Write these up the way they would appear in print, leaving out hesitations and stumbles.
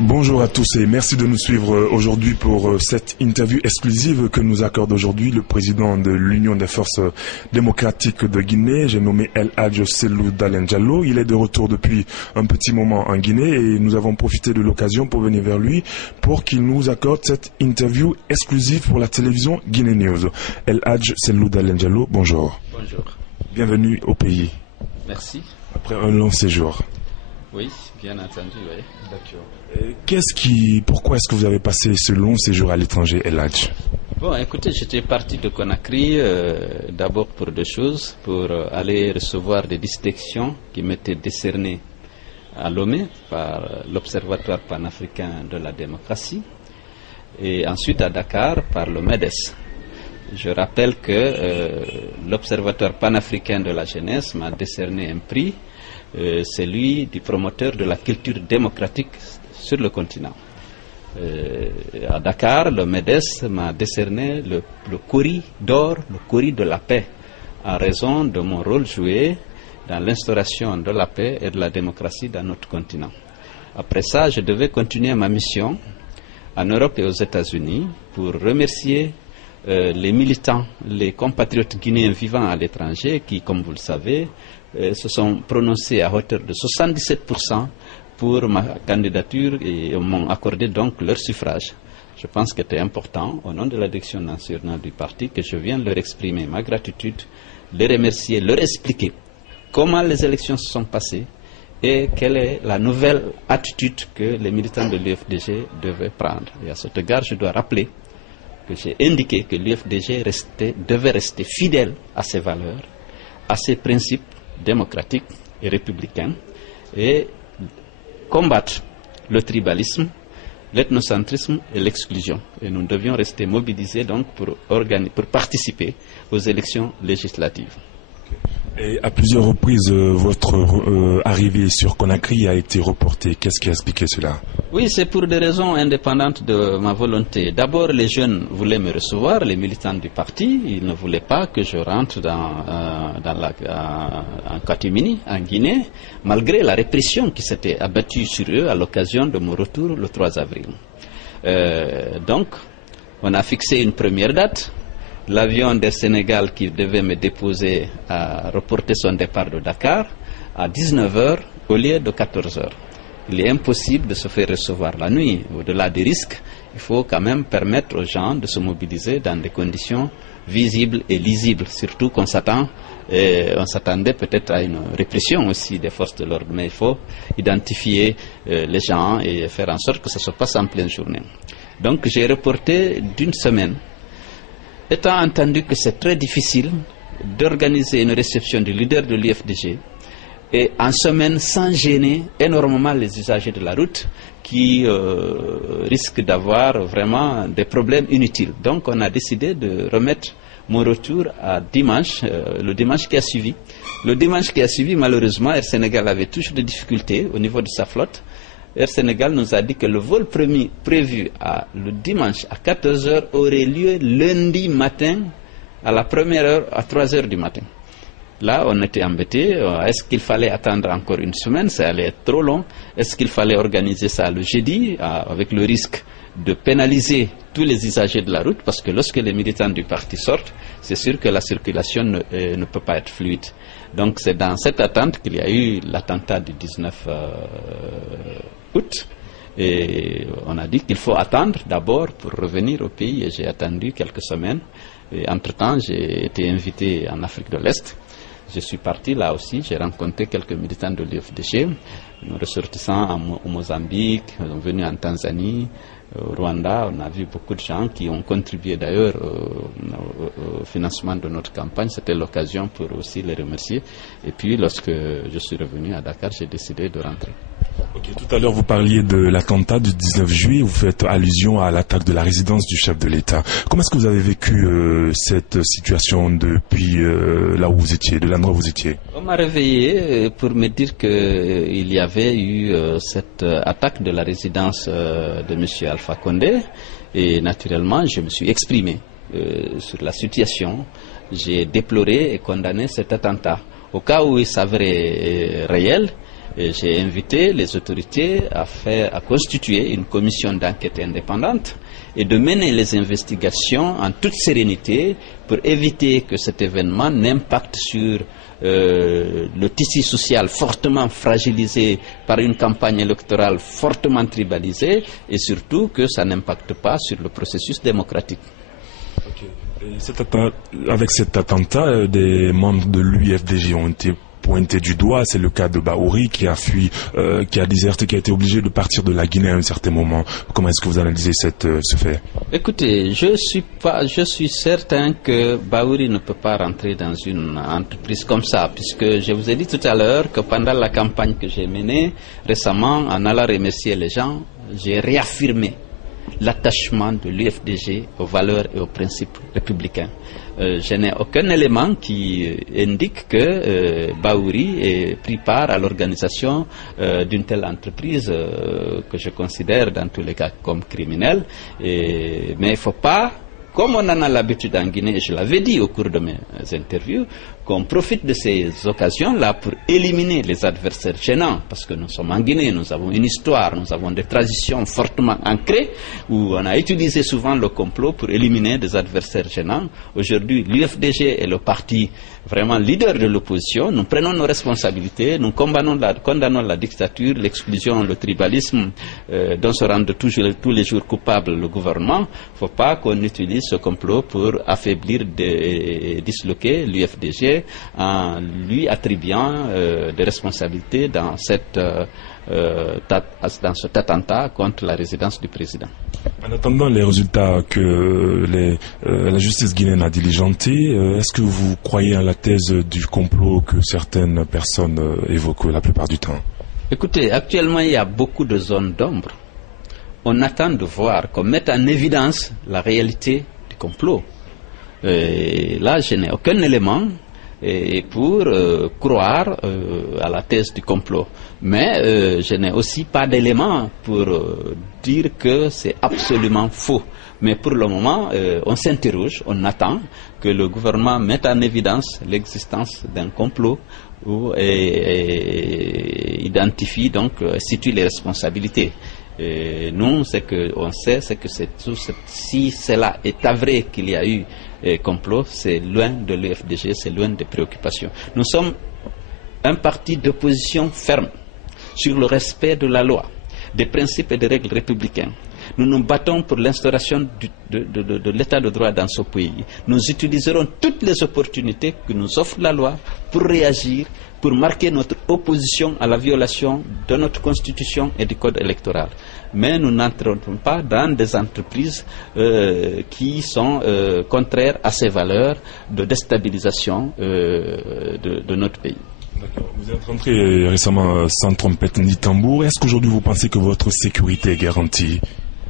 Bonjour à tous et merci de nous suivre aujourd'hui pour cette interview exclusive que nous accorde aujourd'hui le président de l'Union des forces démocratiques de Guinée. J'ai nommé El Hadj Cellou Dalein Diallo. Il est de retour depuis un petit moment en Guinée et nous avons profité de l'occasion pour venir vers lui pour qu'il nous accorde cette interview exclusive pour la télévision Guinée News. El Hadj Cellou Dalein Diallo, bonjour. Bonjour. Bienvenue au pays. Merci. Après un long séjour. Oui, bien entendu, oui. D'accord. Pourquoi est-ce que vous avez passé ce long séjour à l'étranger, El Hadj? Bon, écoutez, j'étais parti de Conakry d'abord pour deux choses, pour aller recevoir des distinctions qui m'étaient décernées à Lomé par l'Observatoire panafricain de la démocratie et ensuite à Dakar par le MEDES. Je rappelle que l'Observatoire panafricain de la jeunesse m'a décerné un prix, celui du promoteur de la culture démocratique sur le continent. À Dakar, le MEDES m'a décerné le Cori d'or, le Cori de la paix, en raison de mon rôle joué dans l'instauration de la paix et de la démocratie dans notre continent. Après ça, je devais continuer ma mission en Europe et aux États-Unis pour remercier les militants, les compatriotes guinéens vivant à l'étranger qui, comme vous le savez, se sont prononcés à hauteur de 77% pour ma candidature et m'ont accordé donc leur suffrage. Je pense que c'était important, au nom de la direction nationale du parti, que je vienne leur exprimer ma gratitude, les remercier, leur expliquer comment les élections se sont passées et quelle est la nouvelle attitude que les militants de l'UFDG devaient prendre. Et à cet égard, je dois rappeler que j'ai indiqué que l'UFDG devait rester fidèle à ses valeurs, à ses principes démocratiques et républicains, et combattre le tribalisme, l'ethnocentrisme et l'exclusion. Et nous devions rester mobilisés donc pour participer aux élections législatives. Et à plusieurs reprises, votre arrivée sur Conakry a été reportée. Qu'est-ce qui a expliqué cela? Oui, c'est pour des raisons indépendantes de ma volonté. D'abord, les jeunes voulaient me recevoir, les militants du parti. Ils ne voulaient pas que je rentre en catimini, en Guinée, malgré la répression qui s'était abattue sur eux à l'occasion de mon retour le 3 avril. Donc, on a fixé une première date. L'avion d'Air Sénégal qui devait me déposer a reporté son départ de Dakar à 19h au lieu de 14h. Il est impossible de se faire recevoir la nuit. Au-delà des risques, il faut quand même permettre aux gens de se mobiliser dans des conditions visibles et lisibles. Surtout qu'on s'attendait peut-être à une répression aussi des forces de l'ordre. Mais il faut identifier les gens et faire en sorte que ça se passe en pleine journée. Donc j'ai reporté d'une semaine. Étant entendu que c'est très difficile d'organiser une réception du leader de l'UFDG et en semaine sans gêner énormément les usagers de la route qui risquent d'avoir vraiment des problèmes inutiles. Donc on a décidé de remettre mon retour à dimanche, le dimanche qui a suivi. Le dimanche qui a suivi, malheureusement, Air Sénégal avait toujours des difficultés au niveau de sa flotte. Air Sénégal nous a dit que le vol prévu le dimanche à 14h aurait lieu lundi matin à la première heure, à 3h du matin. Là, on était embêtés. Est-ce qu'il fallait attendre encore une semaine? Ça allait être trop long. Est-ce qu'il fallait organiser ça le jeudi, avec le risque de pénaliser tous les usagers de la route? Parce que lorsque les militants du parti sortent, c'est sûr que la circulation ne peut pas être fluide. Donc c'est dans cette attente qu'il y a eu l'attentat du 19 août. Et on a dit qu'il faut attendre d'abord pour revenir au pays. Et j'ai attendu quelques semaines. Et entre-temps, j'ai été invité en Afrique de l'Est. Je suis parti là aussi, j'ai rencontré quelques militants de l'UFDG, ressortissants au Mozambique, venus en Tanzanie, au Rwanda. On a vu beaucoup de gens qui ont contribué d'ailleurs au financement de notre campagne. C'était l'occasion pour aussi les remercier. Et puis lorsque je suis revenu à Dakar, j'ai décidé de rentrer. Okay, tout à l'heure, vous parliez de l'attentat du 19 juillet. Vous faites allusion à l'attaque de la résidence du chef de l'État. Comment est-ce que vous avez vécu cette situation depuis là où vous étiez, de l'endroit où vous étiez? On m'a réveillé pour me dire qu'il y avait eu cette attaque de la résidence de M. Alpha Condé. Et naturellement, je me suis exprimé sur la situation j'ai déploré et condamné cet attentat. Au cas où il s'avérait réel, j'ai invité les autorités à constituer une commission d'enquête indépendante et de mener les investigations en toute sérénité pour éviter que cet événement n'impacte sur le tissu social fortement fragilisé par une campagne électorale fortement tribalisée et surtout que ça n'impacte pas sur le processus démocratique. Okay. Avec cet attentat, des membres de l'UFDG ont été pointés du doigt. C'est le cas de Bahouri qui a fui, qui a déserté, qui a été obligé de partir de la Guinée à un certain moment. Comment est-ce que vous analysez ce fait? Écoutez, je suis certain que Bahouri ne peut pas rentrer dans une entreprise comme ça, puisque je vous ai dit tout à l'heure que pendant la campagne que j'ai menée récemment, en allant remercier les gens, j'ai réaffirmé l'attachement de l'UFDG aux valeurs et aux principes républicains. Je n'ai aucun élément qui indique que Bahouri ait pris part à l'organisation d'une telle entreprise que je considère dans tous les cas comme criminelle. Mais il ne faut pas, comme on en a l'habitude en Guinée, et je l'avais dit au cours de mes interviews, qu'on profite de ces occasions-là pour éliminer les adversaires gênants, parce que nous sommes en Guinée, nous avons une histoire, nous avons des traditions fortement ancrées, où on a utilisé souvent le complot pour éliminer des adversaires gênants. Aujourd'hui, l'UFDG est le parti vraiment leader de l'opposition. Nous prenons nos responsabilités, nous condamnons la dictature, l'exclusion, le tribalisme dont se rendent tous les jours coupables le gouvernement. Il ne faut pas qu'on utilise ce complot pour affaiblir et disloquer l'UFDG en lui attribuant des responsabilités dans cet attentat contre la résidence du président. En attendant les résultats que la justice guinéenne a diligentés, est-ce que vous croyez à la thèse du complot que certaines personnes évoquent la plupart du temps? Écoutez, actuellement il y a beaucoup de zones d'ombre. On attend de voir qu'on mette en évidence la réalité du complot. Et là, je n'ai aucun élément pour croire à la thèse du complot. Mais je n'ai aussi pas d'éléments pour dire que c'est absolument faux. Mais pour le moment, on s'interroge, on attend que le gouvernement mette en évidence l'existence d'un complot et identifie, donc, situe les responsabilités. Et nous, ce qu'on sait, c'est que si cela est avéré qu'il y a eu complot, c'est loin de l'UFDG, c'est loin des préoccupations. Nous sommes un parti d'opposition ferme sur le respect de la loi, des principes et des règles républicaines. Nous nous battons pour l'instauration de l'état de droit dans ce pays. Nous utiliserons toutes les opportunités que nous offre la loi pour réagir, pour marquer notre opposition à la violation de notre constitution et du code électoral. Mais nous n'entrons pas dans des entreprises qui sont contraires à ces valeurs de déstabilisation de notre pays. D'accord. Vous êtes rentré récemment sans trompette ni tambour. Est-ce qu'aujourd'hui vous pensez que votre sécurité est garantie?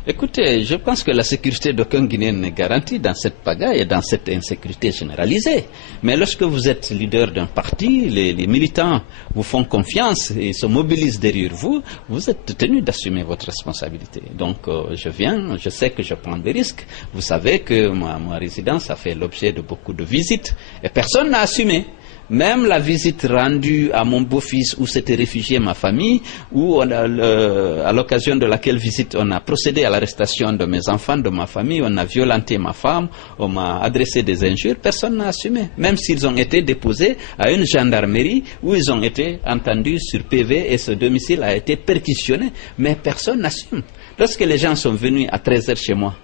Écoutez, je pense que la sécurité d'aucun Guinéen n'est garantie dans cette pagaille et dans cette insécurité généralisée. Mais lorsque vous êtes leader d'un parti, les militants vous font confiance et se mobilisent derrière vous, vous êtes tenu d'assumer votre responsabilité. Donc je sais que je prends des risques. Vous savez que ma résidence a fait l'objet de beaucoup de visites et personne n'a assumé. Même la visite rendue à mon beau-fils où s'était réfugiée ma famille, où à l'occasion de laquelle visite on a procédé à l'arrestation de mes enfants, de ma famille, on a violenté ma femme, on m'a adressé des injures, personne n'a assumé. Même s'ils ont été déposés à une gendarmerie où ils ont été entendus sur PV et ce domicile a été perquisitionné, mais personne n'assume. Lorsque les gens sont venus à 13h chez moi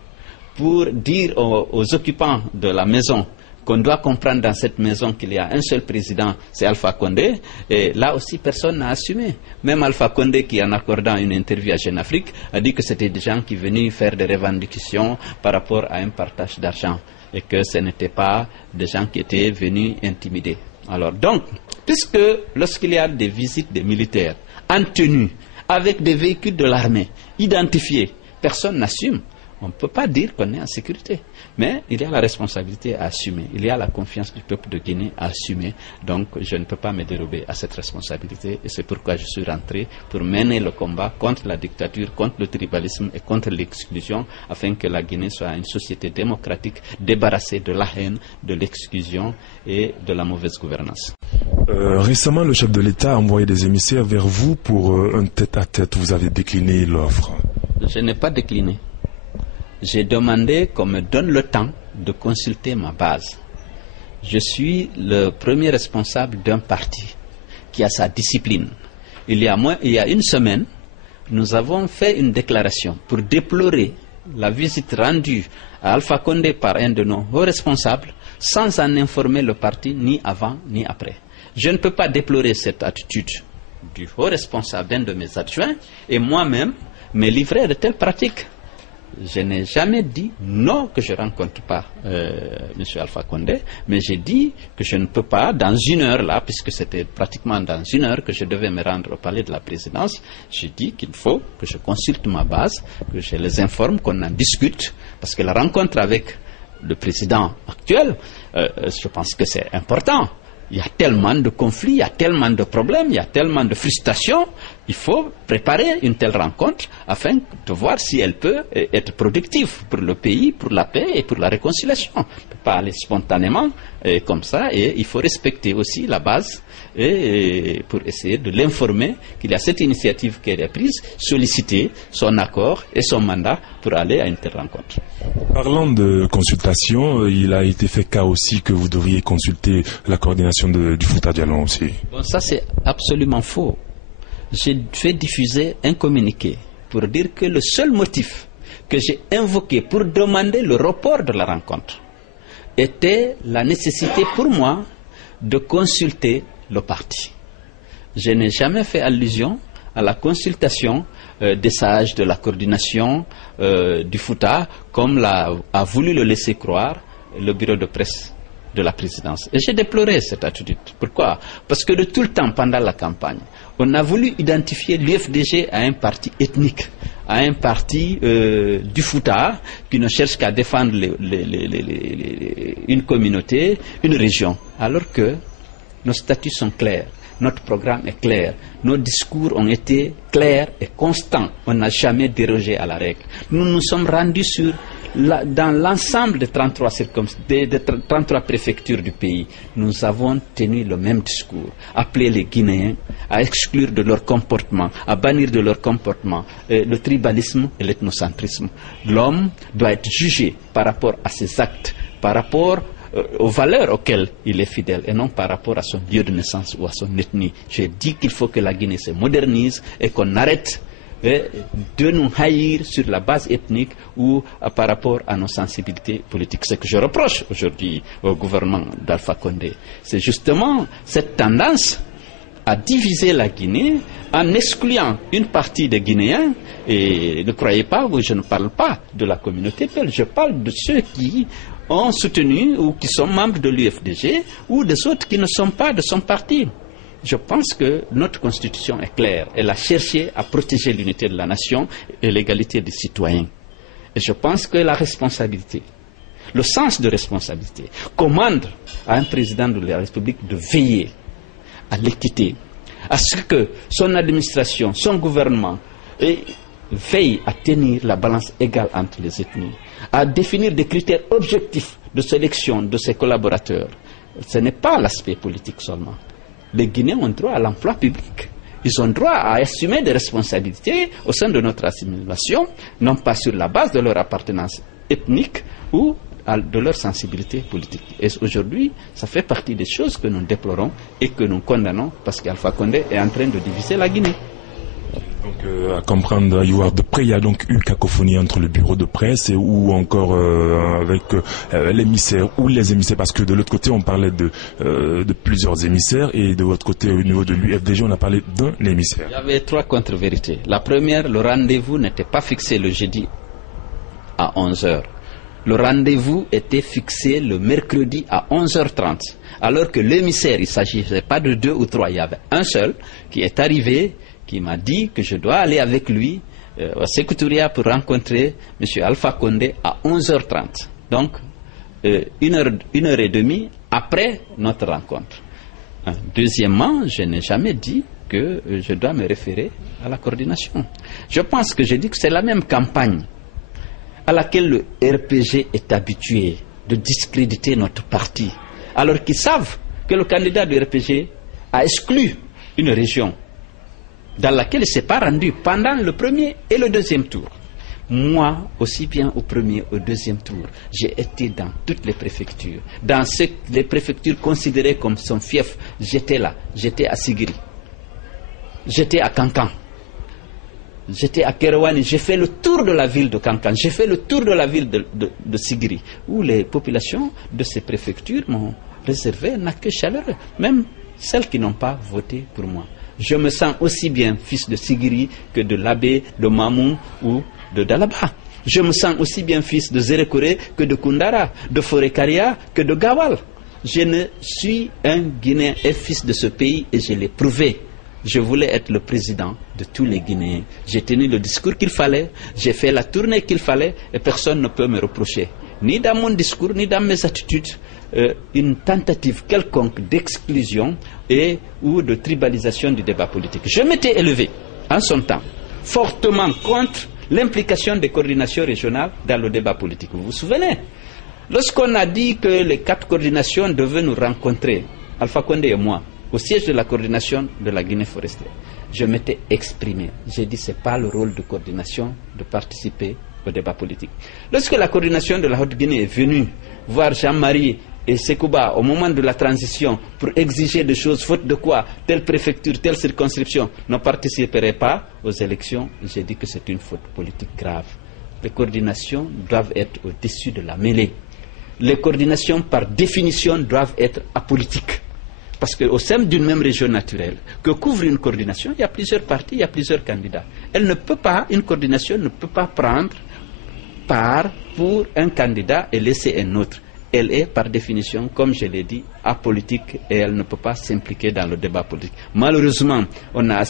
pour dire aux occupants de la maison qu'on doit comprendre dans cette maison qu'il y a un seul président, c'est Alpha Condé, et là aussi personne n'a assumé. Même Alpha Condé, qui en accordant une interview à Jeune Afrique, a dit que c'était des gens qui venaient faire des revendications par rapport à un partage d'argent, et que ce n'étaient pas des gens qui étaient venus intimider. Alors donc, puisque lorsqu'il y a des visites des militaires en tenue, avec des véhicules de l'armée, identifiés, personne n'assume, On ne peut pas dire qu'on est en sécurité. Mais il y a la responsabilité à assumer. Il y a la confiance du peuple de Guinée à assumer. Donc je ne peux pas me dérober à cette responsabilité. Et c'est pourquoi je suis rentré pour mener le combat contre la dictature, contre le tribalisme et contre l'exclusion, afin que la Guinée soit une société démocratique débarrassée de la haine, de l'exclusion et de la mauvaise gouvernance. Récemment, le chef de l'État a envoyé des émissaires vers vous pour un tête-à-tête. Vous avez décliné l'offre. Je n'ai pas décliné. J'ai demandé qu'on me donne le temps de consulter ma base. Je suis le premier responsable d'un parti qui a sa discipline. Il y a une semaine, nous avons fait une déclaration pour déplorer la visite rendue à Alpha Condé par un de nos hauts responsables sans en informer le parti ni avant ni après. Je ne peux pas déplorer cette attitude du haut responsable d'un de mes adjoints et moi-même me livrer de telles pratiques. Je n'ai jamais dit non que je ne rencontre pas M. Alpha Condé, mais j'ai dit que je ne peux pas, dans une heure là, puisque c'était pratiquement dans une heure que je devais me rendre au palais de la présidence, j'ai dit qu'il faut que je consulte ma base, que je les informe, qu'on en discute, parce que la rencontre avec le président actuel, je pense que c'est important. Il y a tellement de conflits, il y a tellement de problèmes, il y a tellement de frustrations. Il faut préparer une telle rencontre afin de voir si elle peut être productive pour le pays, pour la paix et pour la réconciliation. On ne peut pas aller spontanément comme ça, et il faut respecter aussi la base et pour essayer de l'informer qu'il y a cette initiative qui est prise, solliciter son accord et son mandat pour aller à une telle rencontre. Parlant de consultation, il a été fait cas aussi que vous devriez consulter la coordination du Fouta Djallon aussi. Bon, ça c'est absolument faux. J'ai fait diffuser un communiqué pour dire que le seul motif que j'ai invoqué pour demander le report de la rencontre était la nécessité pour moi de consulter le parti. Je n'ai jamais fait allusion à la consultation des sages de la coordination du Fouta, comme a voulu le laisser croire le bureau de presse de la présidence. Et j'ai déploré cette attitude. Pourquoi? Parce que de tout le temps, pendant la campagne, on a voulu identifier l'UFDG à un parti ethnique, à un parti du Fouta qui ne cherche qu'à défendre une communauté, une région, alors que nos statuts sont clairs. Notre programme est clair. Nos discours ont été clairs et constants. On n'a jamais dérogé à la règle. Nous nous sommes rendus dans l'ensemble des 33 préfectures du pays. Nous avons tenu le même discours. Appeler les Guinéens à exclure de leur comportement, à bannir de leur comportement le tribalisme et l'ethnocentrisme. L'homme doit être jugé par rapport à ses actes, par rapport aux valeurs auxquelles il est fidèle et non par rapport à son lieu de naissance ou à son ethnie. J'ai dit qu'il faut que la Guinée se modernise et qu'on arrête de nous haïr sur la base ethnique ou par rapport à nos sensibilités politiques. Ce que je reproche aujourd'hui au gouvernement d'Alpha Condé, c'est justement cette tendance à diviser la Guinée en excluant une partie des Guinéens. Et ne croyez pas, je ne parle pas de la communauté belge, je parle de ceux qui ont soutenu ou qui sont membres de l'UFDG ou des autres qui ne sont pas de son parti. Je pense que notre constitution est claire. Elle a cherché à protéger l'unité de la nation et l'égalité des citoyens. Et je pense que la responsabilité, le sens de responsabilité, commande à un président de la République de veiller à l'équité, à ce que son administration, son gouvernement veille à tenir la balance égale entre les ethnies, à définir des critères objectifs de sélection de ses collaborateurs. Ce n'est pas l'aspect politique seulement. Les Guinéens ont droit à l'emploi public. Ils ont droit à assumer des responsabilités au sein de notre assimilation, non pas sur la base de leur appartenance ethnique ou de leur sensibilité politique. Et aujourd'hui, ça fait partie des choses que nous déplorons et que nous condamnons parce qu'Alpha Condé est en train de diviser la Guinée. Donc, à comprendre, de près, il y a donc eu cacophonie entre le bureau de presse ou encore avec l'émissaire ou les émissaires, parce que de l'autre côté, on parlait de plusieurs émissaires et de votre côté, au niveau de l'UFDG, on a parlé d'un émissaire. Il y avait 3 contre-vérités. La première, le rendez-vous n'était pas fixé le jeudi à 11h. Le rendez-vous était fixé le mercredi à 11h30. Alors que l'émissaire, il ne s'agissait pas de 2 ou 3, il y avait un seul qui est arrivé, qui m'a dit que je dois aller avec lui à Sékou Touré pour rencontrer M. Alpha Condé à 11h30. Donc, une heure et demie après notre rencontre. Deuxièmement, je n'ai jamais dit que je dois me référer à la coordination. Je pense que j'ai dit que c'est la même campagne à laquelle le RPG est habitué de discréditer notre parti, alors qu'ils savent que le candidat du RPG a exclu une région dans laquelle il ne s'est pas rendu pendant le premier et le deuxième tour. Moi, aussi bien au premier au deuxième tour, j'ai été dans toutes les préfectures. Dans les préfectures considérées comme son fief, j'étais là. J'étais à Sigiri. J'étais à Kankan. J'étais à Kerouani. J'ai fait le tour de la ville de Kankan. J'ai fait le tour de la ville de Sigiri, où les populations de ces préfectures m'ont réservé un accueil chaleureux. Même celles qui n'ont pas voté pour moi. Je me sens aussi bien fils de Sigiri que de Labé, de Mamou ou de Dalaba. Je me sens aussi bien fils de Zérekore que de Koundara, de Forekaria que de Gawal. Je ne suis un Guinéen et fils de ce pays et je l'ai prouvé. Je voulais être le président de tous les Guinéens. J'ai tenu le discours qu'il fallait, j'ai fait la tournée qu'il fallait et personne ne peut me reprocher, ni dans mon discours, ni dans mes attitudes, une tentative quelconque d'exclusion ou de tribalisation du débat politique. Je m'étais élevé, en son temps, fortement contre l'implication des coordinations régionales dans le débat politique. Vous vous souvenez? Lorsqu'on a dit que les 4 coordinations devaient nous rencontrer, Alpha Condé et moi, au siège de la coordination de la Guinée forestière, je m'étais exprimé. J'ai dit que ce n'est pas le rôle de coordination de participer au débat politique. Lorsque la coordination de la Haute-Guinée est venue voir Jean-Marie et Sekouba au moment de la transition pour exiger des choses, faute de quoi telle préfecture, telle circonscription ne participerait pas aux élections, j'ai dit que c'est une faute politique grave. Les coordinations doivent être au-dessus de la mêlée. Les coordinations, par définition, doivent être apolitiques. Parce qu'au sein d'une même région naturelle que couvre une coordination, il y a plusieurs partis, il y a plusieurs candidats. Une coordination ne peut pas prendre part pour un candidat et laisser un autre. Elle est par définition, comme je l'ai dit, apolitique et elle ne peut pas s'impliquer dans le débat politique. Malheureusement, on a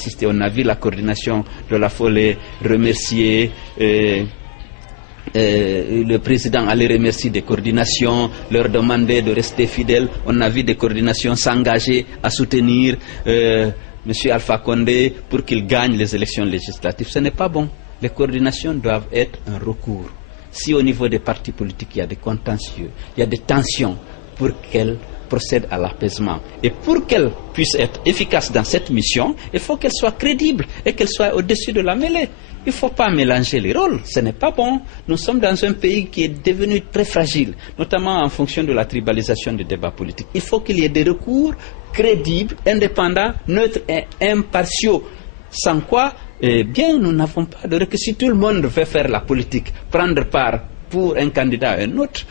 vu la coordination de la Folée remercier le président allait remercier des coordinations, leur demander de rester fidèles. On a vu des coordinations s'engager à soutenir M. Alpha Condé pour qu'il gagne les élections législatives. Ce n'est pas bon. Les coordinations doivent être un recours. Si au niveau des partis politiques il y a des contentieux, il y a des tensions, pour qu'elles procèdent à l'apaisement. Et pour qu'elles puissent être efficaces dans cette mission, il faut qu'elles soient crédibles et qu'elles soient au-dessus de la mêlée. Il ne faut pas mélanger les rôles, ce n'est pas bon. Nous sommes dans un pays qui est devenu très fragile, notamment en fonction de la tribalisation du débat politique. Il faut qu'il y ait des recours crédibles, indépendants, neutres et impartiaux. Sans quoi, nous n'avons pas de recours. Si tout le monde veut faire la politique, prendre part pour un candidat et un autre,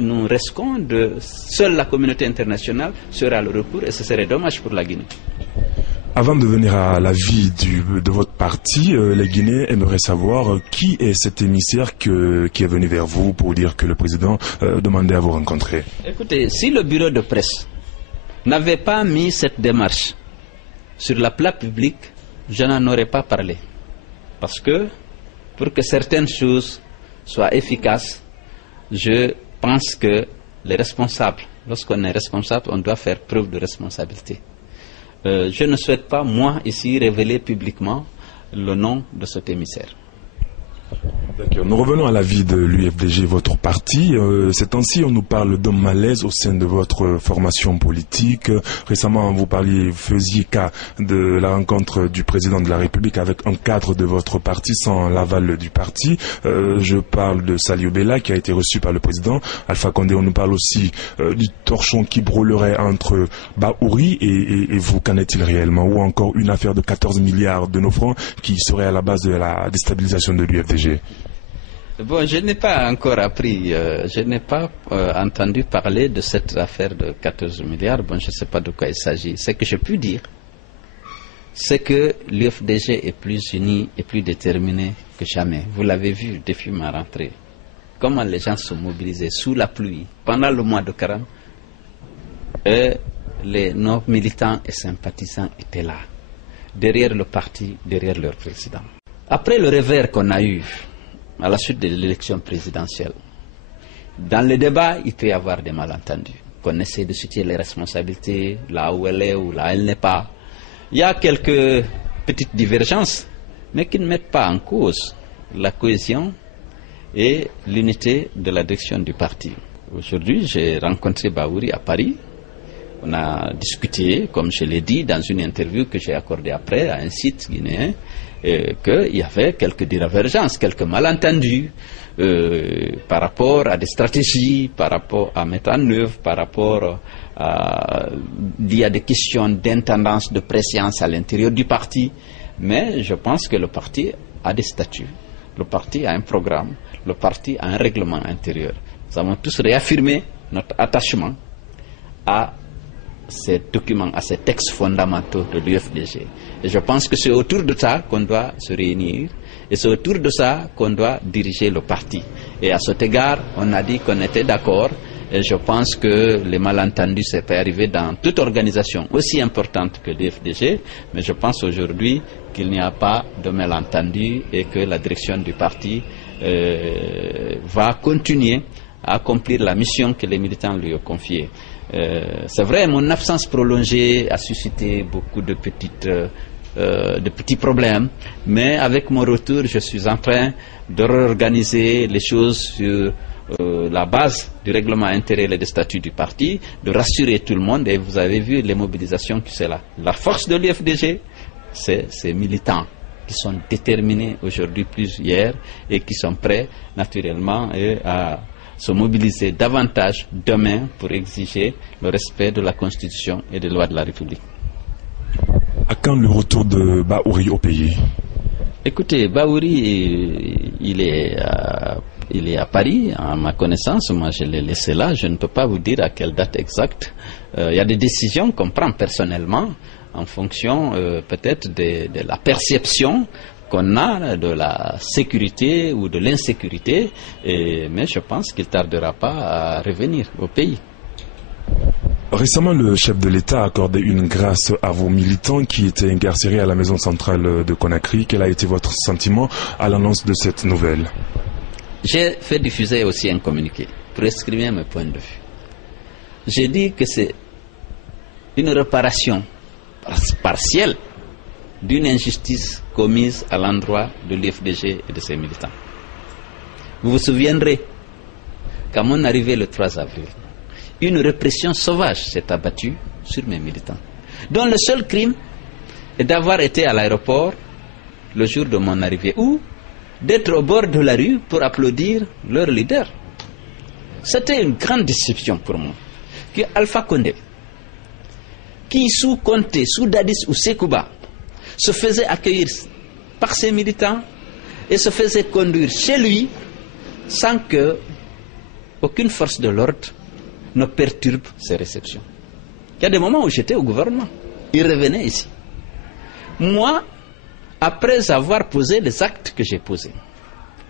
nous risquons de... Seule la communauté internationale sera le recours et ce serait dommage pour la Guinée. Avant de venir à la vie de votre parti, les Guinéens aimeraient savoir qui est cet émissaire qui est venu vers vous pour dire que le président demandait à vous rencontrer. Écoutez, si le bureau de presse n'avait pas mis cette démarche sur la place publique, je n'en aurais pas parlé. Parce que pour que certaines choses soient efficaces, je pense que les responsables, lorsqu'on est responsable, on doit faire preuve de responsabilité. Je ne souhaite pas, moi, ici, révéler publiquement le nom de cet émissaire. D'accord. Nous revenons à la vie de l'UFDG, votre parti. Ces temps-ci, on nous parle d'un malaise au sein de votre formation politique. Récemment, vous faisiez cas de la rencontre du président de la République avec un cadre de votre parti sans l'aval du parti. Je parle de Saliou Bella qui a été reçu par le président. Alpha Condé, on nous parle aussi du torchon qui brûlerait entre Baouri et vous. Qu'en est-il réellement? Ou encore une affaire de 14 milliards de nos francs qui serait à la base de la déstabilisation de l'UFDG. Bon, je n'ai pas encore appris, je n'ai pas entendu parler de cette affaire de 14 milliards. Bon, je ne sais pas de quoi il s'agit. Ce que je peux dire, c'est que l'UFDG est plus uni et plus déterminé que jamais. Vous l'avez vu depuis ma rentrée. Comment les gens se mobilisaient sous la pluie pendant le mois de Carême. Nos militants et sympathisants étaient là, derrière le parti, derrière leur président. Après le revers qu'on a eu à la suite de l'élection présidentielle, dans le débat, il peut y avoir des malentendus. Qu'on essaie de situer les responsabilités là où elle est ou là où elle n'est pas. Il y a quelques petites divergences, mais qui ne mettent pas en cause la cohésion et l'unité de la direction du parti. Aujourd'hui, j'ai rencontré Bahouri à Paris. On a discuté, comme je l'ai dit dans une interview que j'ai accordée après à un site guinéen, qu'il y avait quelques divergences, quelques malentendus par rapport à des stratégies, par rapport à mettre en œuvre, par rapport à... Il y a des questions d'intendance, de préscience à l'intérieur du parti, mais je pense que le parti a des statuts, le parti a un programme, le parti a un règlement intérieur. Nous avons tous réaffirmé notre attachement à ces documents, à ces textes fondamentaux de l'UFDG. Et je pense que c'est autour de ça qu'on doit se réunir et c'est autour de ça qu'on doit diriger le parti. Et à cet égard, on a dit qu'on était d'accord et je pense que les malentendus, ça peut arriver dans toute organisation aussi importante que l'UFDG, mais je pense aujourd'hui qu'il n'y a pas de malentendus et que la direction du parti va continuer à accomplir la mission que les militants lui ont confiée. C'est vrai, mon absence prolongée a suscité beaucoup de petits problèmes, mais avec mon retour, je suis en train de réorganiser les choses sur la base du règlement intérieur et des statuts du parti, de rassurer tout le monde, et vous avez vu les mobilisations qui sont là. La force de l'UFDG, c'est ces militants qui sont déterminés aujourd'hui plus hier et qui sont prêts naturellement à se mobiliser davantage demain pour exiger le respect de la Constitution et des lois de la République. À quand le retour de Bahouri au pays? Écoutez, Bahouri, il est à Paris, à ma connaissance. Moi, je l'ai laissé là. Je ne peux pas vous dire à quelle date exacte. Il y a des décisions qu'on prend personnellement en fonction peut-être de la perception qu'on a de la sécurité ou de l'insécurité, mais je pense qu'il ne tardera pas à revenir au pays. Récemment, le chef de l'État a accordé une grâce à vos militants qui étaient incarcérés à la maison centrale de Conakry. Quel a été votre sentiment à l'annonce de cette nouvelle? J'ai fait diffuser aussi un communiqué pour exprimer mes points de vue. J'ai dit que c'est une réparation partielle d'une injustice commise à l'endroit de l'UFDG et de ses militants. Vous vous souviendrez qu'à mon arrivée le 3 avril, une répression sauvage s'est abattue sur mes militants, dont le seul crime est d'avoir été à l'aéroport le jour de mon arrivée ou d'être au bord de la rue pour applaudir leur leader. C'était une grande déception pour moi que Alpha Condé, qui sous Conté, sous Dadis ou Sekouba, se faisait accueillir par ses militants et se faisait conduire chez lui sans que aucune force de l'ordre ne perturbe ses réceptions. Il y a des moments où j'étais au gouvernement, il revenait ici. Moi, après avoir posé les actes que j'ai posés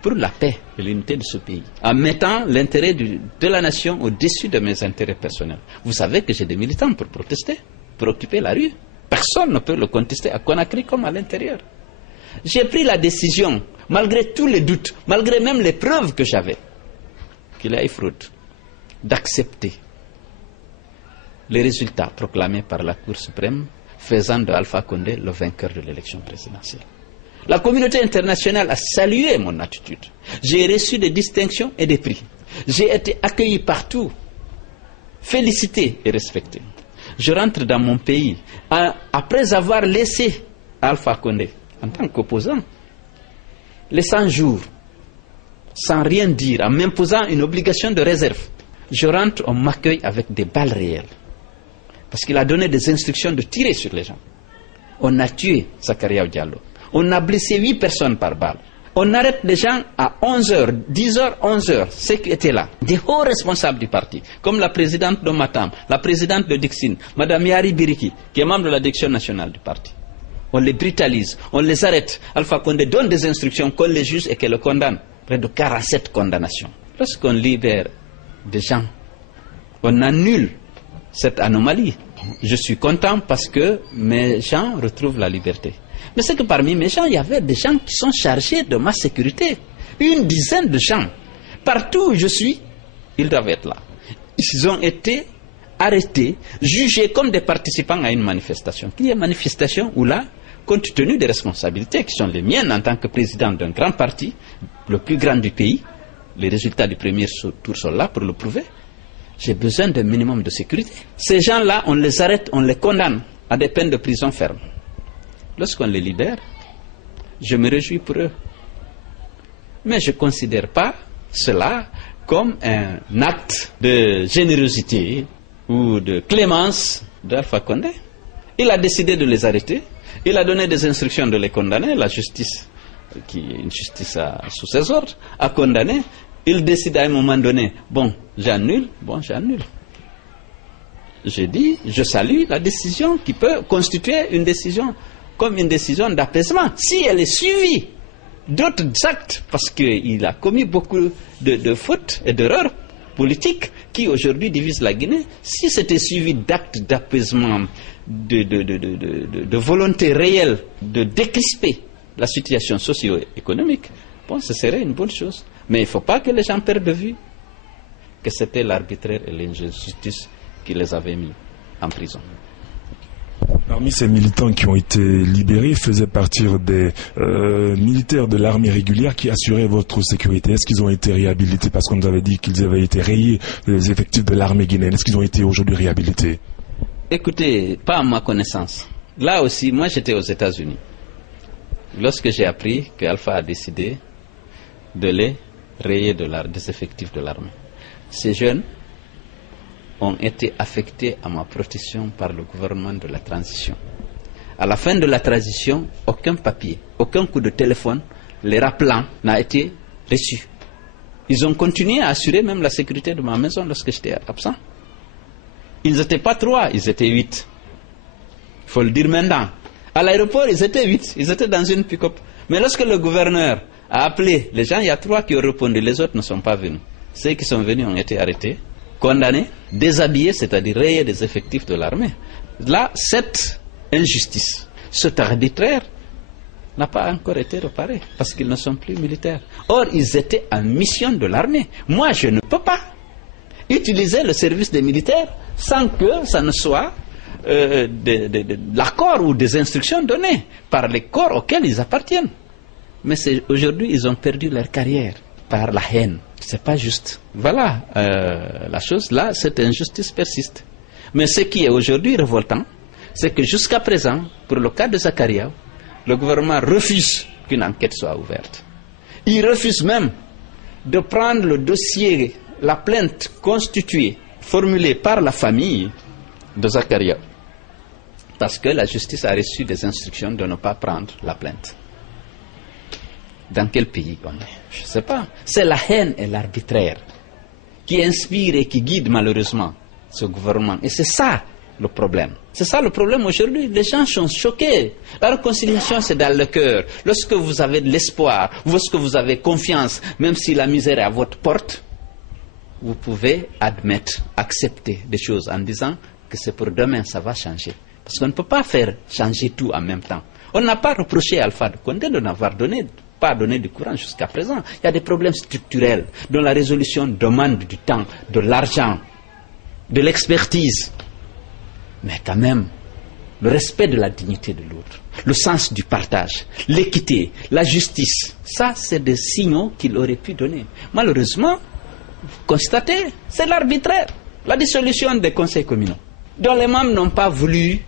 pour la paix et l'unité de ce pays, en mettant l'intérêt de la nation au-dessus de mes intérêts personnels, vous savez que j'ai des militants pour protester, pour occuper la rue. Personne ne peut le contester à Conakry comme à l'intérieur. J'ai pris la décision, malgré tous les doutes, malgré même les preuves que j'avais, qu'il y a eu fraude, d'accepter les résultats proclamés par la Cour suprême, faisant de Alpha Condé le vainqueur de l'élection présidentielle. La communauté internationale a salué mon attitude. J'ai reçu des distinctions et des prix. J'ai été accueilli partout, félicité et respecté. Je rentre dans mon pays après avoir laissé Alpha Condé en tant qu'opposant les 100 jours sans rien dire, en m'imposant une obligation de réserve. Je rentre, on m'accueille avec des balles réelles parce qu'il a donné des instructions de tirer sur les gens. On a tué Zakaria Diallo. On a blessé 8 personnes par balle. On arrête les gens à 11h, 10h, 11h, ceux qui étaient là. Des hauts responsables du parti, comme la présidente de Matam, la présidente de Dixine, Mme Yari Biriki, qui est membre de la direction nationale du parti. On les brutalise, on les arrête. Alpha Condé donne des instructions qu'on les juge et qu'elle le condamne. Près de 47 condamnations. Lorsqu'on libère des gens, on annule cette anomalie. Je suis content parce que mes gens retrouvent la liberté. Mais c'est que parmi mes gens, il y avait des gens qui sont chargés de ma sécurité. Une dizaine de gens. Partout où je suis, ils doivent être là. Ils ont été arrêtés, jugés comme des participants à une manifestation. Il y a une manifestation où là, compte tenu des responsabilités qui sont les miennes en tant que président d'un grand parti, le plus grand du pays, les résultats du premier tour sont là pour le prouver. J'ai besoin d'un minimum de sécurité. Ces gens-là, on les arrête, on les condamne à des peines de prison ferme. Lorsqu'on les libère, je me réjouis pour eux. Mais je ne considère pas cela comme un acte de générosité ou de clémence d'Alpha Condé. Il a décidé de les arrêter. Il a donné des instructions de les condamner. La justice, qui est une justice sous ses ordres, a condamné. Il décide à un moment donné, bon, j'annule. Je dis, je salue la décision qui peut constituer une décision comme une décision d'apaisement. Si elle est suivie d'autres actes, parce qu'il a commis beaucoup de fautes et d'erreurs politiques qui aujourd'hui divisent la Guinée, si c'était suivi d'actes d'apaisement, de volonté réelle de décrisper la situation socio-économique, bon, ce serait une bonne chose. Mais il ne faut pas que les gens perdent de vue que c'était l'arbitraire et l'injustice qui les avaient mis en prison. Parmi ces militants qui ont été libérés, faisaient partir des militaires de l'armée régulière qui assuraient votre sécurité. Est-ce qu'ils ont été réhabilités? Parce qu'on nous avait dit qu'ils avaient été rayés des effectifs de l'armée guinéenne. Est-ce qu'ils ont été aujourd'hui réhabilités? Écoutez, pas à ma connaissance. Là aussi, moi j'étais aux États-Unis. Lorsque j'ai appris qu'Alpha a décidé de les rayer des effectifs de l'armée. Ces jeunes ont été affectés à ma protection par le gouvernement de la transition. À la fin de la transition, aucun papier, aucun coup de téléphone les rappelant n'a été reçu. Ils ont continué à assurer même la sécurité de ma maison lorsque j'étais absent. Ils n'étaient pas 3, ils étaient 8. Il faut le dire maintenant. À l'aéroport, ils étaient 8, ils étaient dans une pick-up. Mais lorsque le gouverneur a appelé les gens, il y a 3 qui ont répondu, les autres ne sont pas venus. Ceux qui sont venus ont été arrêtés, condamnés, déshabillés, c'est-à-dire rayés des effectifs de l'armée. Là, cette injustice, cet arbitraire n'a pas encore été réparé parce qu'ils ne sont plus militaires. Or, ils étaient en mission de l'armée. Moi, je ne peux pas utiliser le service des militaires sans que ça ne soit l'accord ou des instructions données par les corps auxquels ils appartiennent. Mais aujourd'hui, ils ont perdu leur carrière par la haine. C'est pas juste. Voilà, la chose là, cette injustice persiste. Mais ce qui est aujourd'hui révoltant, c'est que jusqu'à présent, pour le cas de Zakaria, le gouvernement refuse qu'une enquête soit ouverte. Il refuse même de prendre le dossier, la plainte constituée, formulée par la famille de Zakaria, parce que la justice a reçu des instructions de ne pas prendre la plainte. Dans quel pays on est? Je ne sais pas. C'est la haine et l'arbitraire qui inspirent et qui guident malheureusement ce gouvernement. Et c'est ça le problème. C'est ça le problème aujourd'hui. Les gens sont choqués. La réconciliation, c'est dans le cœur. Lorsque vous avez de l'espoir, lorsque vous avez confiance, même si la misère est à votre porte, vous pouvez admettre, accepter des choses en disant que c'est pour demain, ça va changer. Parce qu'on ne peut pas faire changer tout en même temps. On n'a pas reproché à Alpha Condé de n'avoir pas donné du courant jusqu'à présent. Il y a des problèmes structurels dont la résolution demande du temps, de l'argent, de l'expertise. Mais quand même, le respect de la dignité de l'autre, le sens du partage, l'équité, la justice, ça c'est des signaux qu'il aurait pu donner. Malheureusement, constatez, c'est l'arbitraire, la dissolution des conseils communaux, dont les membres n'ont pas voulu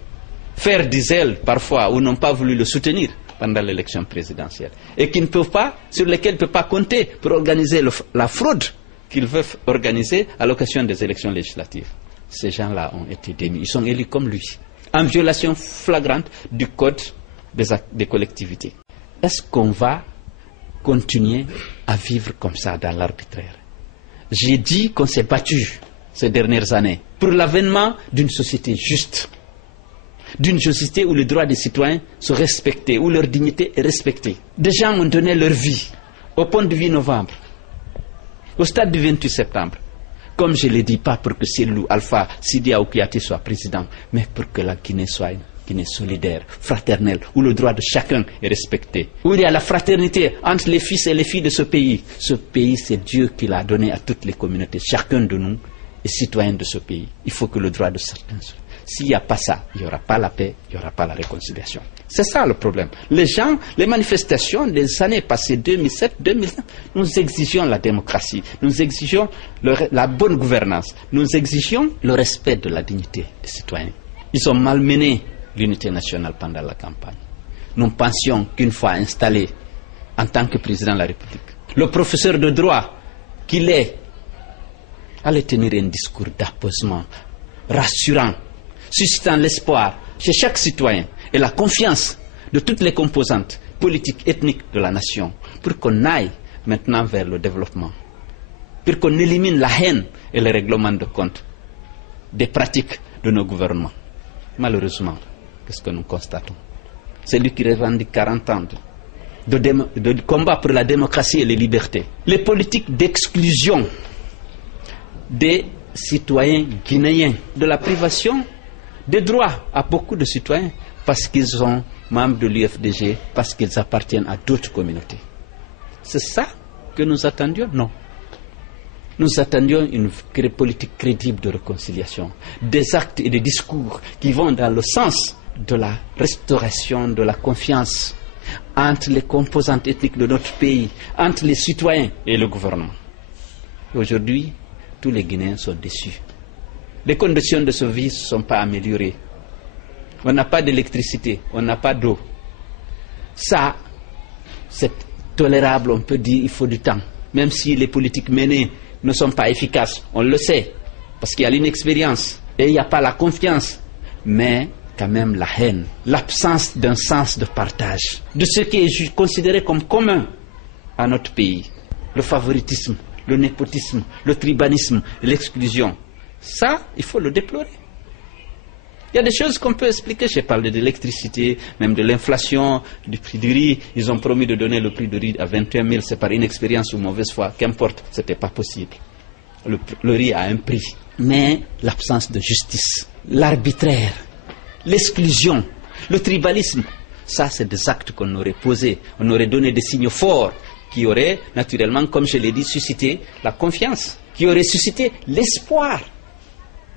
faire du zèle parfois ou n'ont pas voulu le soutenir pendant l'élection présidentielle et qui ne peuvent pas, sur lesquels ne peuvent pas compter pour organiser la fraude qu'ils veulent organiser à l'occasion des élections législatives. Ces gens-là ont été démis, ils sont élus comme lui, en violation flagrante du code des collectivités. Est-ce qu'on va continuer à vivre comme ça dans l'arbitraire? J'ai dit qu'on s'est battu ces dernières années pour l'avènement d'une société juste, d'une société où les droits des citoyens sont respectés, où leur dignité est respectée. Des gens ont donné leur vie au pont du 8 novembre, au stade du 28 septembre. Comme je ne le dis pas pour que Cellou, Alpha, Sidi Aoukiati soit président, mais pour que la Guinée soit une Guinée solidaire, fraternelle, où le droit de chacun est respecté, où il y a la fraternité entre les fils et les filles de ce pays. Ce pays, c'est Dieu qui l'a donné à toutes les communautés. Chacun de nous est citoyen de ce pays. Il faut que le droit de certains soit. S'il n'y a pas ça, il n'y aura pas la paix, il n'y aura pas la réconciliation. C'est ça le problème. Les gens, les manifestations des années passées, 2007, 2009, nous exigeons la démocratie, nous exigeons la bonne gouvernance, nous exigeons le respect de la dignité des citoyens. Ils ont malmené l'unité nationale pendant la campagne. Nous pensions qu'une fois installé en tant que président de la République, le professeur de droit qu'il est allait tenir un discours d'apaisement, rassurant, suscitant l'espoir chez chaque citoyen et la confiance de toutes les composantes politiques, ethniques de la nation, pour qu'on aille maintenant vers le développement, pour qu'on élimine la haine et les règlements de compte des pratiques de nos gouvernements. Malheureusement, qu'est-ce que nous constatons? C'est lui qui revendique 40 ans de combat pour la démocratie et les libertés. Les politiques d'exclusion des citoyens guinéens, de la privation des droits à beaucoup de citoyens parce qu'ils sont membres de l'UFDG, parce qu'ils appartiennent à d'autres communautés. C'est ça que nous attendions? Non. Nous attendions une politique crédible de réconciliation, des actes et des discours qui vont dans le sens de la restauration de la confiance entre les composantes ethniques de notre pays, entre les citoyens et le gouvernement. Aujourd'hui, tous les Guinéens sont déçus. Les conditions de ce vie ne sont pas améliorées. On n'a pas d'électricité, on n'a pas d'eau. Ça, c'est tolérable, on peut dire, il faut du temps. Même si les politiques menées ne sont pas efficaces, on le sait, parce qu'il y a l'inexpérience et il n'y a pas la confiance. Mais quand même la haine, l'absence d'un sens de partage, de ce qui est considéré comme commun à notre pays, le favoritisme, le népotisme, le tribalisme, l'exclusion. Ça, il faut le déplorer. Il y a des choses qu'on peut expliquer. J'ai parlé de l'électricité, même de l'inflation, du prix du riz. Ils ont promis de donner le prix du riz à 21 000. C'est par inexpérience ou mauvaise foi. Qu'importe, ce n'était pas possible. Le riz a un prix. Mais l'absence de justice, l'arbitraire, l'exclusion, le tribalisme, ça, c'est des actes qu'on aurait posés. On aurait donné des signaux forts qui auraient, naturellement, comme je l'ai dit, suscité la confiance, qui auraient suscité l'espoir.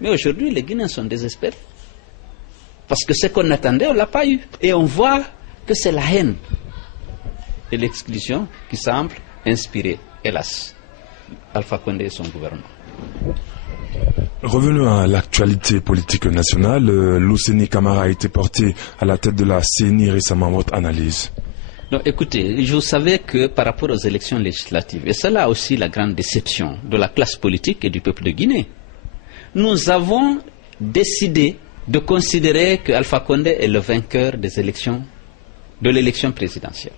Mais aujourd'hui, les Guinéens sont désespérés. Parce que ce qu'on attendait, on ne l'a pas eu. Et on voit que c'est la haine et l'exclusion qui semblent inspirer, hélas, Alpha Condé et son gouvernement. Revenons à l'actualité politique nationale. Lousseni Camara a été porté à la tête de la CENI récemment. Votre analyse? Non, écoutez, je savais que par rapport aux élections législatives, et c'est là aussi la grande déception de la classe politique et du peuple de Guinée, nous avons décidé de considérer que Alpha Condé est le vainqueur des élections, de l'élection présidentielle.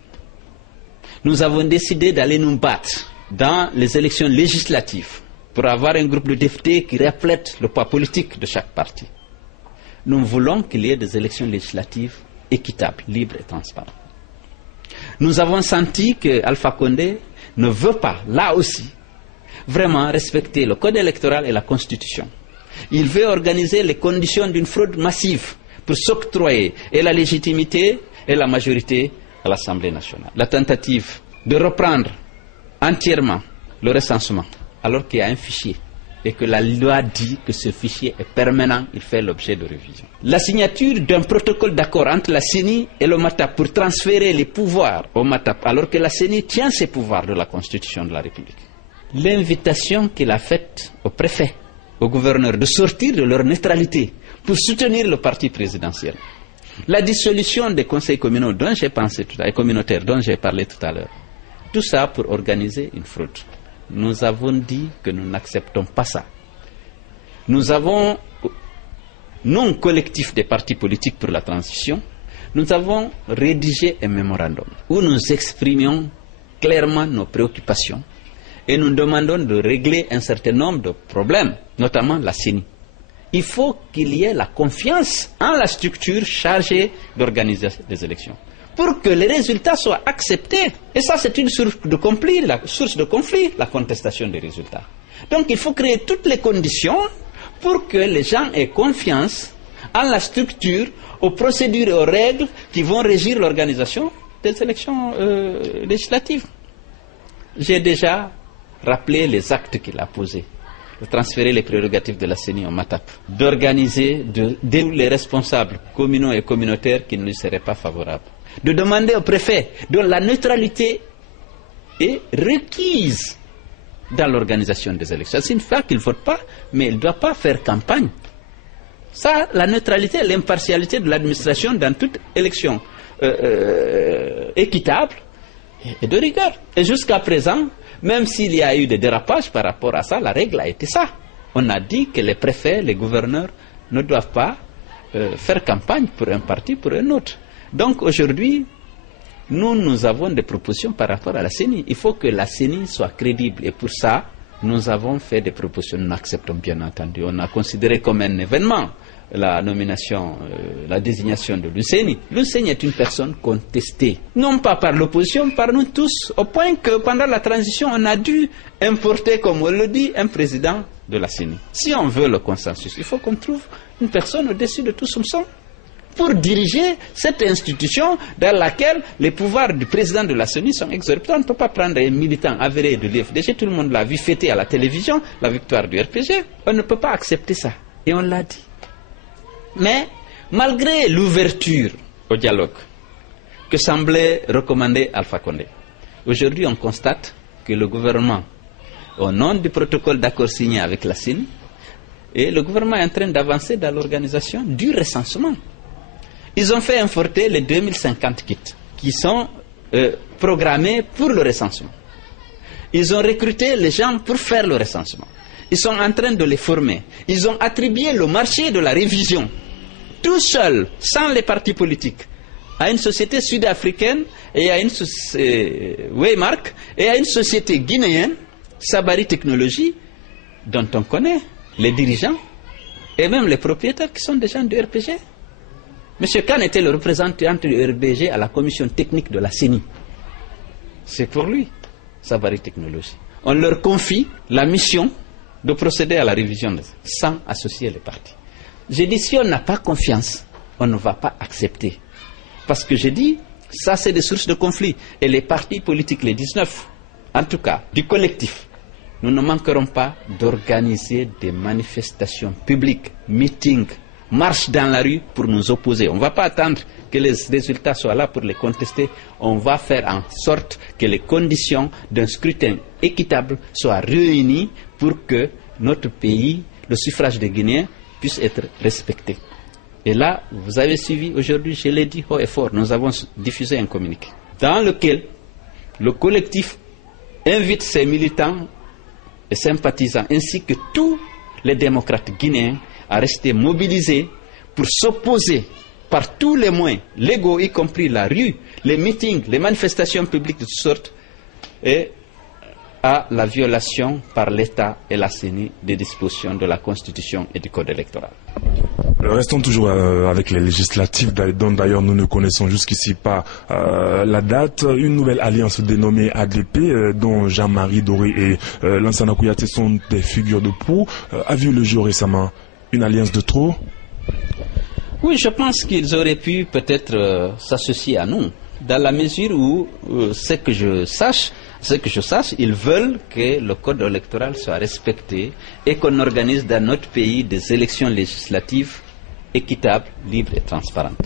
Nous avons décidé d'aller nous battre dans les élections législatives pour avoir un groupe de députés qui reflète le poids politique de chaque parti. Nous voulons qu'il y ait des élections législatives équitables, libres et transparentes. Nous avons senti que Alpha Condé ne veut pas, là aussi, vraiment respecter le code électoral et la constitution. Il veut organiser les conditions d'une fraude massive pour s'octroyer et la légitimité et la majorité à l'Assemblée nationale. La tentative de reprendre entièrement le recensement alors qu'il y a un fichier et que la loi dit que ce fichier est permanent, il fait l'objet de révision. La signature d'un protocole d'accord entre la CENI et le MATAP pour transférer les pouvoirs au MATAP alors que la CENI tient ses pouvoirs de la Constitution de la République. L'invitation qu'il a faite au préfet, aux gouverneurs de sortir de leur neutralité pour soutenir le parti présidentiel. La dissolution des conseils communaux dont j'ai pensé tout à l'heure, communautaires dont j'ai parlé tout à l'heure. Tout ça pour organiser une fraude. Nous avons dit que nous n'acceptons pas ça. Nous avons, non collectif des partis politiques pour la transition, nous avons rédigé un mémorandum où nous exprimions clairement nos préoccupations et nous demandons de régler un certain nombre de problèmes, notamment la CENI. Il faut qu'il y ait la confiance en la structure chargée d'organiser les élections, pour que les résultats soient acceptés. Et ça, c'est une source de conflit, la contestation des résultats. Donc, il faut créer toutes les conditions pour que les gens aient confiance en la structure, aux procédures et aux règles qui vont régir l'organisation des élections législatives. J'ai déjà rappelé les actes qu'il a posés. De transférer les prérogatives de la CENI au MATAP, d'organiser, d'élire les responsables communaux et communautaires qui ne lui seraient pas favorables, de demander au préfet dont la neutralité est requise dans l'organisation des élections. C'est une fois qu'il ne vote pas, mais il ne doit pas faire campagne. Ça, la neutralité et l'impartialité de l'administration dans toute élection équitable et de rigueur. Et jusqu'à présent, même s'il y a eu des dérapages par rapport à ça, la règle a été ça. On a dit que les préfets, les gouverneurs ne doivent pas faire campagne pour un parti, pour un autre. Donc aujourd'hui, nous avons des propositions par rapport à la CENI. Il faut que la CENI soit crédible. Et pour ça, nous avons fait des propositions. Nous acceptons bien entendu. On a considéré comme un événement la nomination, la désignation de l'UCENI. L'UCENI est une personne contestée, non pas par l'opposition, par nous tous, au point que pendant la transition, on a dû importer, comme on le dit, un président de la CENI. Si on veut le consensus, il faut qu'on trouve une personne au-dessus de tout soupçon pour diriger cette institution dans laquelle les pouvoirs du président de la CENI sont exorbitants. On ne peut pas prendre un militant avéré de l'UFDG, tout le monde l'a vu fêter à la télévision, la victoire du RPG. On ne peut pas accepter ça. Et on l'a dit. Mais, malgré l'ouverture au dialogue que semblait recommander Alpha Condé, aujourd'hui on constate que le gouvernement, au nom du protocole d'accord signé avec la CENI, et le gouvernement est en train d'avancer dans l'organisation du recensement. Ils ont fait importer les 2050 kits qui sont programmés pour le recensement. Ils ont recruté les gens pour faire le recensement. Ils sont en train de les former. Ils ont attribué le marché de la révision, tout seul, sans les partis politiques, à une société sud-africaine et à une Waymark et à une société guinéenne, Sabari Technologies, dont on connaît les dirigeants et même les propriétaires qui sont des gens du RPG. Monsieur Khan était le représentant du RPG à la commission technique de la CENI. C'est pour lui, Sabari Technologies. On leur confie la mission de procéder à la révision sans associer les partis. J'ai dit, si on n'a pas confiance, on ne va pas accepter. Parce que j'ai dit, ça c'est des sources de conflit. Et les partis politiques, les 19, en tout cas, du collectif, nous ne manquerons pas d'organiser des manifestations publiques, meetings, marches dans la rue pour nous opposer. On ne va pas attendre que les résultats soient là pour les contester. On va faire en sorte que les conditions d'un scrutin équitable soient réunies pour que notre pays, le suffrage des Guinéens, puisse être respecté. Et là, vous avez suivi aujourd'hui, je l'ai dit haut et fort, nous avons diffusé un communiqué dans lequel le collectif invite ses militants et sympathisants ainsi que tous les démocrates guinéens à rester mobilisés pour s'opposer par tous les moyens légaux, y compris la rue, les meetings, les manifestations publiques de toutes sortes, et à la violation par l'État et la CENI des dispositions de la Constitution et du Code électoral. Restons toujours avec les législatives, dont d'ailleurs nous ne connaissons jusqu'ici pas la date. Une nouvelle alliance dénommée ADP, dont Jean-Marie Doré et Lansana Kouyaté sont des figures de proue, a vu le jour récemment. Une alliance de trop? Oui, je pense qu'ils auraient pu peut-être s'associer à nous, dans la mesure où, ce que je sache, ils veulent que le code électoral soit respecté et qu'on organise dans notre pays des élections législatives équitables, libres et transparentes.